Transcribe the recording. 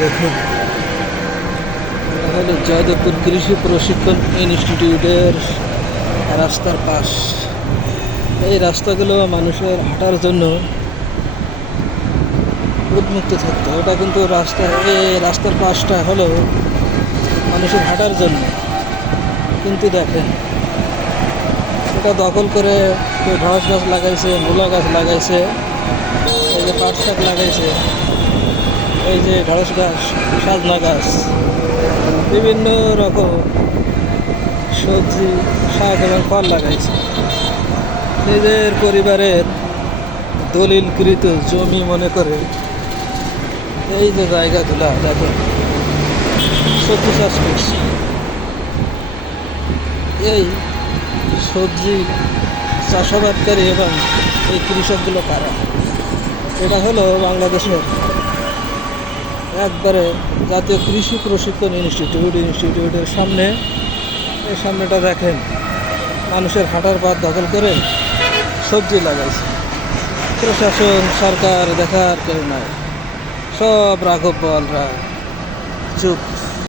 দেখুন, এটা হলো জয়দেবপুর কৃষি প্রশিক্ষণ ইনস্টিটিউটের রাস্তার পাশ। এই রাস্তাগুলো মানুষের হাঁটার জন্য উন্মুক্ত থাকতো। এটা কিন্তু এই রাস্তার পাশটা হলো মানুষের হাঁটার জন্য, কিন্তু দেখেন এটা দখল করে কেউ ঢস গাছ লাগাইছে, মূলা গাছ লাগাইছে, এই যে পাট শাক লাগাইছে, এই যে ঢেঁড়স গাছ, সাজনা গাছ, বিভিন্ন রকম সবজি, শাক এবং ফল লাগাইছে। নিজের পরিবারের দলিলকৃত জমি মনে করে এই যে জায়গাগুলো দেখেন সবজি চাষ করছে। এই সবজি চাষাবাদকারী এবং এই কৃষকগুলো কারা? এটা হলো বাংলাদেশের একবারে জাতীয় কৃষি প্রশিক্ষণ ইনস্টিটিউটের সামনে। এই সামনেটা দেখেন মানুষের হাঁটার পথ দখল করে সবজি লাগাইছে। প্রশাসন, সরকার দেখার কেউ নাই, সব রাঘব বলরা চুপ।